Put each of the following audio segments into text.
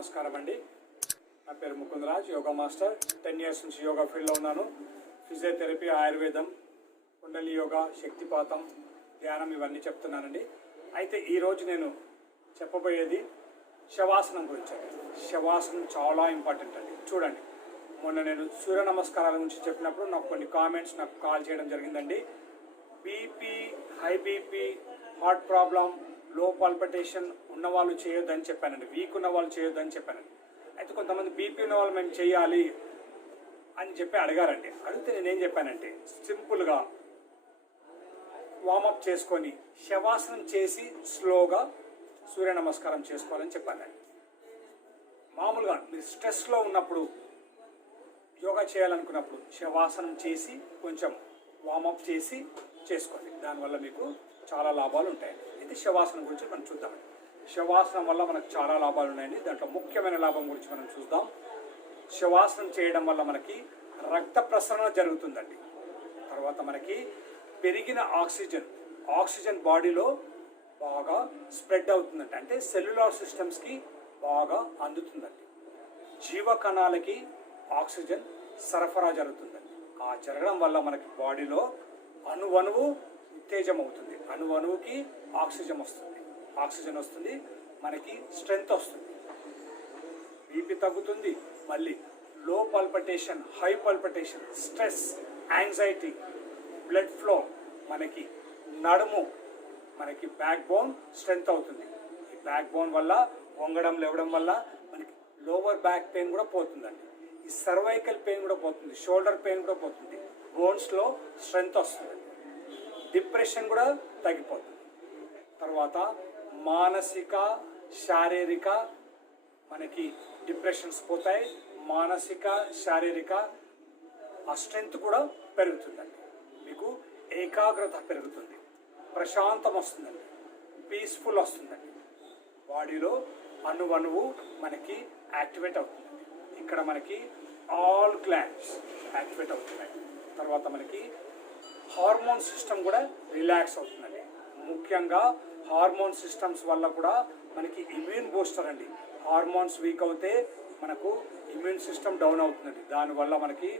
నమస్కారం అండి. నా పేరు ముకుంద, యోగా మాస్టర్. 10 years నుంచి యోగా ఫీల్డ్లో ఉన్నాను. ఫిజియోథెరపీ, ఆయుర్వేదం, కుండలి యోగా, శక్తిపాతం, ధ్యానం ఇవన్నీ చెప్తున్నానండి. అయితే ఈరోజు నేను చెప్పబోయేది శవాసనం గురించి అండి. శవాసనం చాలా ఇంపార్టెంట్ అండి. చూడండి, మొన్న నేను సూర్య నమస్కారాల గురించి చెప్పినప్పుడు నాకు కొన్ని కామెంట్స్ నాకు కాల్ చేయడం జరిగిందండి. BP, high BP, heart problem, లో పాల్పిటేషన్ ఉన్న వాళ్ళు చేయొద్దని చెప్పానండి. వీక్ ఉన్న వాళ్ళు చేయొద్దని చెప్పానండి. అయితే కొంతమంది బీపీ ఉన్న వాళ్ళు మేము చేయాలి అని చెప్పి అడిగారండి. అడిగితే నేనేం చెప్పానంటే, సింపుల్గా వార్మప్ చేసుకొని శవాసనం చేసి స్లోగా సూర్య నమస్కారం చేసుకోవాలని చెప్పానండి. మామూలుగా మీరు స్ట్రెస్లో ఉన్నప్పుడు యోగా చేయాలనుకున్నప్పుడు శవాసనం చేసి కొంచెం వార్మప్ చేసి చేసుకోండి. దానివల్ల మీకు చాలా లాభాలు ఉంటాయండి. ఇది శవాసనం గురించి మనం చూద్దామండి. శవాసనం వల్ల మనకు చాలా లాభాలు ఉన్నాయండి. దాంట్లో ముఖ్యమైన లాభం గురించి మనం చూద్దాం. శవాసనం చేయడం వల్ల మనకి రక్త ప్రసరణ జరుగుతుందండి. తర్వాత మనకి పెరిగిన ఆక్సిజన్ బాడీలో బాగా స్ప్రెడ్ అవుతుందండి. అంటే సెల్యులార్ సిస్టమ్స్కి బాగా అందుతుందండి. జీవకణాలకి ఆక్సిజన్ సరఫరా జరుగుతుందండి. ఆ జరగడం వల్ల మనకి బాడీలో అణువణువు ఉత్తేజం అవుతుంది. అణువణువుకి ఆక్సిజన్ వస్తుంది. మనకి స్ట్రెంగ్త్ వస్తుంది. బీపీ తగ్గుతుంది. మళ్ళీ low palpitation, high palpitation, stress, anxiety, blood flow, మనకి నడుము, మనకి బ్యాక్ బోన్ స్ట్రెంగ్త్ అవుతుంది. ఈ బ్యాక్ బోన్ వల్ల వంగడం లేవడం వల్ల మనకి లోవర్ బ్యాక్ పెయిన్ కూడా పోతుందండి. ఈ సర్వైకల్ పెయిన్ కూడా పోతుంది. షోల్డర్ పెయిన్ కూడా పోతుంది. బోన్స్లో స్ట్రెంగ్త్ వస్తుంది. డిప్రెషన్ కూడా తగ్గిపోతుంది. తర్వాత మానసిక, శారీరక, మనకి డిప్రెషన్స్ పోతాయి. మానసిక, శారీరక ఆ స్ట్రెంగ్త్ కూడా పెరుగుతుందండి. మీకు ఏకాగ్రత పెరుగుతుంది. ప్రశాంతం వస్తుందండి. పీస్ఫుల్ వస్తుందండి. బాడీలో అణువణువు మనకి యాక్టివేట్ అవుతుందండి. ఇక్కడ మనకి ఆల్ గ్లాండ్స్ యాక్టివేట్ అవుతున్నాయి. తర్వాత మనకి హార్మోన్ సిస్టమ్ కూడా రిలాక్స్ అవుతుందండి. ముఖ్యంగా హార్మోన్ సిస్టమ్స్ వల్ల కూడా మనకి ఇమ్యూన్ బూస్టర్ అండి. హార్మోన్స్ వీక్ అవుతే మనకు ఇమ్యూన్ సిస్టమ్ డౌన్ అవుతుందండి. దానివల్ల మనకి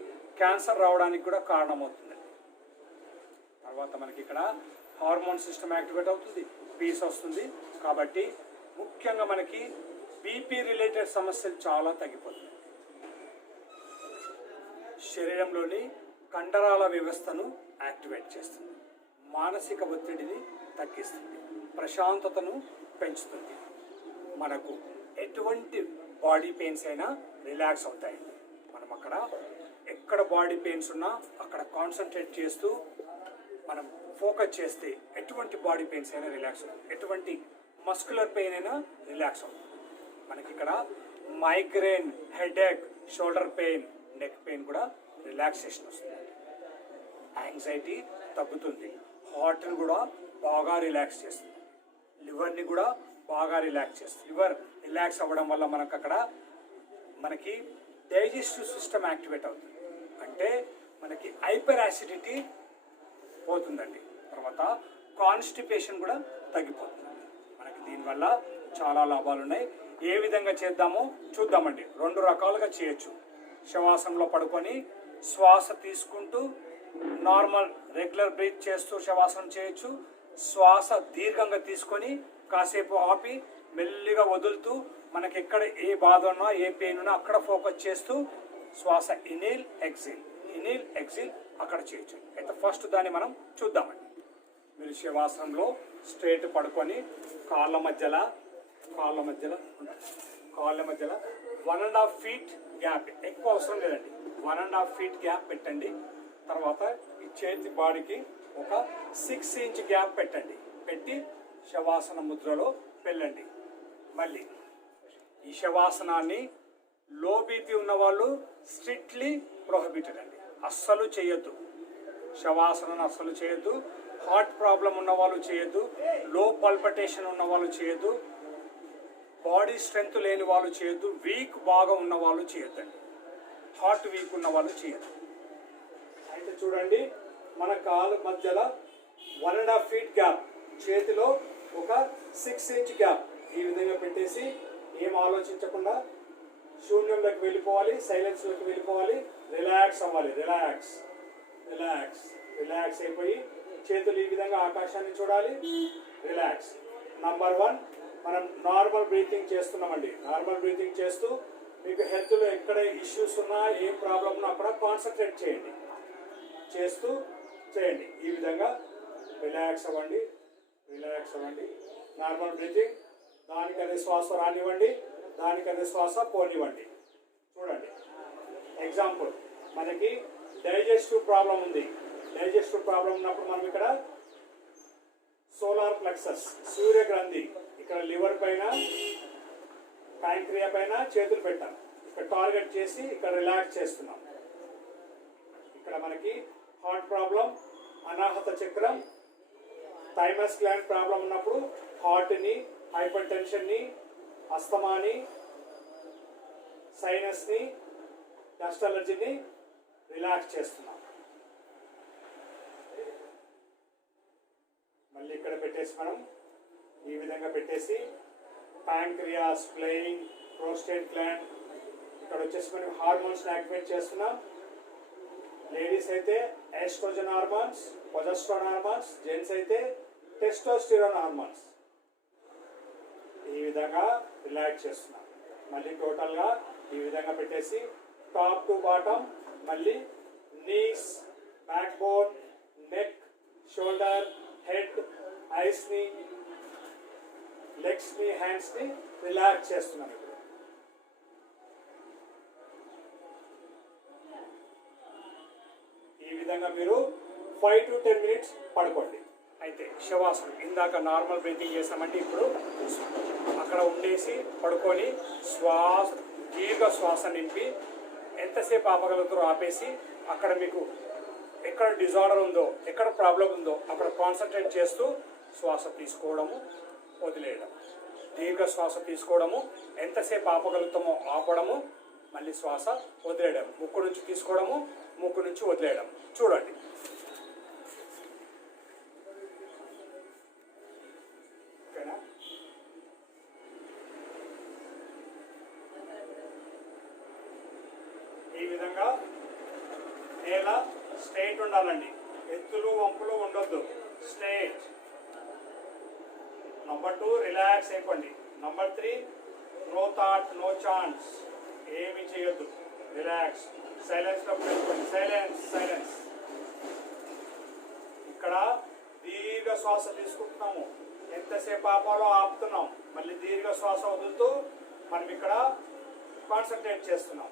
క్యాన్సర్ రావడానికి కూడా కారణమవుతుందండి. తర్వాత మనకి ఇక్కడ హార్మోన్ సిస్టమ్ యాక్టివేట్ అవుతుంది. పీస్ వస్తుంది. కాబట్టి ముఖ్యంగా మనకి బీపీ రిలేటెడ్ సమస్యలు చాలా తగ్గిపోతుంది. శరీరంలోని కండరాల వ్యవస్థను యాక్టివేట్ చేస్తుంది. మానసిక ఒత్తిడిని తగ్గిస్తుంది. ప్రశాంతతను పెంచుతుంది. మనకు ఎటువంటి బాడీ పెయిన్స్ అయినా రిలాక్స్ అవుతాయండి. మనం అక్కడ ఎక్కడ బాడీ పెయిన్స్ ఉన్నా అక్కడ కాన్సన్ట్రేట్ చేస్తూ మనం ఫోకస్ చేస్తే ఎటువంటి బాడీ పెయిన్స్ అయినా రిలాక్స్ అవుతుంది. ఎటువంటి మస్కులర్ పెయిన్ అయినా రిలాక్స్ అవుతుంది. మనకి ఇక్కడ migraine, headache, shoulder pain, neck pain కూడా రిలాక్సేషన్ వస్తుంది. యాంగ్జైటీ తగ్గుతుంది. హార్ట్ని కూడా బాగా రిలాక్స్ చేస్తుంది. లివర్ని కూడా బాగా రిలాక్స్ చేస్తుంది. లివర్ రిలాక్స్ అవ్వడం వల్ల మనకు అక్కడ మనకి డైజెస్టివ్ సిస్టమ్ యాక్టివేట్ అవుతుంది. అంటే మనకి హైపర్ యాసిడిటీ పోతుందండి. తర్వాత కాన్స్టిపేషన్ కూడా తగ్గిపోతుందండి. మనకి దీనివల్ల చాలా లాభాలు ఉన్నాయి. ఏ విధంగా చేద్దామో చూద్దామండి. 2 రకాలుగా చేయొచ్చు. శవాసనంలో పడుకొని శ్వాస తీసుకుంటూ నార్మల్ రెగ్యులర్ బ్రీత్ చేస్తూ శవాసనం చేయొచ్చు. శ్వాస దీర్ఘంగా తీసుకొని కాసేపు ఆపి మెల్లిగా వదులుతూ మనకి ఎక్కడ ఏ బాధ ఉన్నా, ఏ పెయిన్ ఉన్నా అక్కడ ఫోకస్ చేస్తూ శ్వాస ఇన్హేల్ ఎక్సేల్ అక్కడ చేయొచ్చు. అయితే ఫస్ట్ దాన్ని మనం చూద్దామండి. మీరు శవాసనంలో స్ట్రైట్ పడుకొని కాళ్ళ మధ్యలో 1.5 feet గ్యాప్, ఎక్కువ అవసరం లేదండి. 1.5 feet గ్యాప్ పెట్టండి. తర్వాత ఈ చేతి బాడీకి ఒక 6 inch గ్యాప్ పెట్టండి. పెట్టి శవాసన ముద్రలో వెళ్ళండి. మళ్ళీ ఈ శవాసనాన్ని లో బీపీ ఉన్న వాళ్ళు స్ట్రిక్ట్లీ ప్రొహిబిటెడ్ అండి. అస్సలు చేయొద్దు. శవాసనాన్ని అస్సలు చేయొద్దు. హార్ట్ ప్రాబ్లం ఉన్న వాళ్ళు చేయొద్దు. లో పల్పిటేషన్ ఉన్న వాళ్ళు చేయొద్దు. బాడీ స్ట్రెంగ్త్ లేని వాళ్ళు చేయొద్దు. వీక్ బాగా ఉన్న వాళ్ళు చేయొద్దండి. హార్ట్ వీక్ ఉన్న వాళ్ళు చేయొద్దు. అయితే చూడండి, మన కాలు మధ్యలో 1.5 feet గ్యాప్, చేతిలో ఒక 6 inch గ్యాప్ ఈ విధంగా పెట్టేసి ఏం ఆలోచించకుండా శూన్యంలోకి వెళ్ళిపోవాలి, సైలెన్స్లోకి వెళ్ళిపోవాలి, రిలాక్స్ అవ్వాలి. రిలాక్స్ రిలాక్స్ రిలాక్స్ అయిపోయి చేతులు ఈ విధంగా ఆకాశాన్ని చూడాలి. రిలాక్స్. నంబర్ 1 మనం నార్మల్ బ్రీతింగ్ చేస్తున్నామండి. నార్మల్ బ్రీతింగ్ చేస్తూ మీకు హెల్త్లో ఎక్కడ ఇష్యూస్ ఉన్నా, ఏ ప్రాబ్లం ఉన్నా అక్కడ కాన్సన్ట్రేట్ చేయండి. చేస్తూ చేయండి. ఈ విధంగా రిలాక్స్ అవ్వండి. రిలాక్స్ అవ్వండి. Normal breathing. దానికదే శ్వాస రానివ్వండి, దానికదే శ్వాస పోనివ్వండి. చూడండి, ఎగ్జాంపుల్, మనకి డైజెస్టివ్ ప్రాబ్లం ఉంది. డైజెస్టివ్ ప్రాబ్లం ఉన్నప్పుడు మనం ఇక్కడ సోలార్ ప్లెక్సస్, సూర్యగ్రంథి, ఇక్కడ లివర్ పైన, ప్యాంక్రియా పైన చేతులు పెట్టాం. ఇక్కడ టార్గెట్ చేసి ఇక్కడ రిలాక్స్ చేస్తున్నాం. ఇక్కడ మనకి హార్ట్ ప్రాబ్లం, అనాహత చక్రం, థైమస్ గ్లాండ్ ప్రాబ్లం ఉన్నప్పుడు హార్ట్ని, హైపర్ టెన్షన్ని, అస్తమాని, సైనస్ని, డస్ట్ అలర్జీని రిలాక్స్ చేస్తున్నాం. మళ్ళీ ఇక్కడ పెట్టేసి మనం ఈ విధంగా పెట్టేసి ప్యాంక్రియాస్, స్ప్లెయిన్, ప్రోస్టేట్ గ్లాండ్, ఇక్కడ వచ్చేసి మనం హార్మోన్స్ని యాక్టివేట్ చేస్తున్నాం. లేడీస్ అయితే estrogen hormones, progesterone hormones, gents అయితే టెస్టోస్టిరాన్ హార్మోన్స్. ఈ విధంగా రిలాక్స్ చేస్తున్నాం. మళ్ళీ టోటల్గా ఈ విధంగా పెట్టేసి టాప్ టు బాటమ్, మళ్ళీ knees, back bone, neck, shoulder, head, ఐస్ని, లెగ్స్ని, హ్యాండ్స్ని రిలాక్స్ చేస్తున్నాం. ఇప్పుడు ఈ విధంగా మీరు 5 to 10 minutes పడుకోండి. అయితే శవాసనం ఇందాక నార్మల్ బ్రీతింగ్ చేసామంటే ఇప్పుడు అక్కడ ఉండేసి పడుకొని దీర్ఘ శ్వాస నింపి ఎంతసేపు ఆపగలుగుతారో ఆపేసి అక్కడ మీకు ఎక్కడ డిజార్డర్ ఉందో, ఎక్కడ ప్రాబ్లం ఉందో అక్కడ కాన్సన్ట్రేట్ చేస్తూ శ్వాస తీసుకోవడము, వదిలేయడం. దీర్ఘ శ్వాస తీసుకోవడము, ఎంతసేపు ఆపగలుగుతామో ఆపడము, మళ్ళీ శ్వాస వదిలేయడం. ముక్కు నుంచి తీసుకోవడము, ముక్కు నుంచి వదిలేయడం. చూడండి. ఓకేనా? ఈ విధంగా నేల స్ట్రైట్ ఉండాలండి. ఎత్తులు వంపులు ఉండొద్దు. స్ట్రైట్. నంబర్ 2 రిలాక్స్ అయిపోండి. Number 3 no thought, no chance, ఏమి చేయొద్దు. రిలాక్స్. సైలెన్స్లో పెట్టుకోండి. Silence silence. ఇక్కడ దీర్ఘ శ్వాస తీసుకుంటున్నాము, ఎంతసేపు ఆపాలో ఆపుతున్నాం, మళ్ళీ దీర్ఘ శ్వాస వదులుతూ మనం ఇక్కడ కాన్సన్ట్రేట్ చేస్తున్నాం.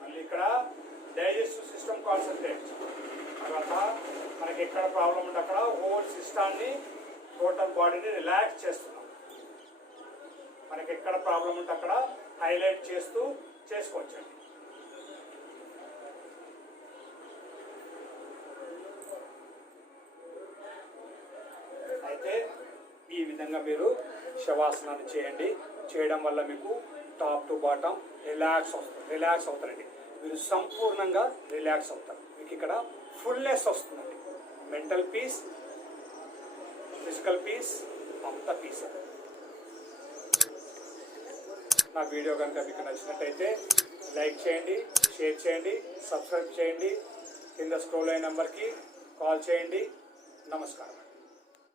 మళ్ళీ ఇక్కడ డైజెస్టివ్ సిస్టమ్ కాన్సన్ట్రేట్. తర్వాత మనకి ఎక్కడ ప్రాబ్లం ఉంటే అక్కడ హోల్ సిస్టాన్ని, టోటల్ బాడీని రిలాక్స్ చేస్తున్నాం. మనకి ఎక్కడ ప్రాబ్లం ఉంటే అక్కడ హైలైట్ చేస్తూ చేసుకోవచ్చండి. అయితే ఈ విధంగా మీరు శవాసనాన్ని చేయండి. చేయడం వల్ల మీకు టాప్ టు బాటమ్ రిలాక్స్ అవుతారండి. మీరు సంపూర్ణంగా రిలాక్స్ అవుతారు. మీకు ఇక్కడ ఫుల్నెస్ వస్తుందండి. మెంటల్ పీస్, ఫిజికల్ పీస్, అంత పీస్. నా వీడియో కనుక మీకు నచ్చినట్టయితే లైక్ చేయండి, షేర్ చేయండి, సబ్స్క్రైబ్ చేయండి. కింద స్క్రోల్ అయిన నెంబర్కి కాల్ చేయండి. నమస్కారం.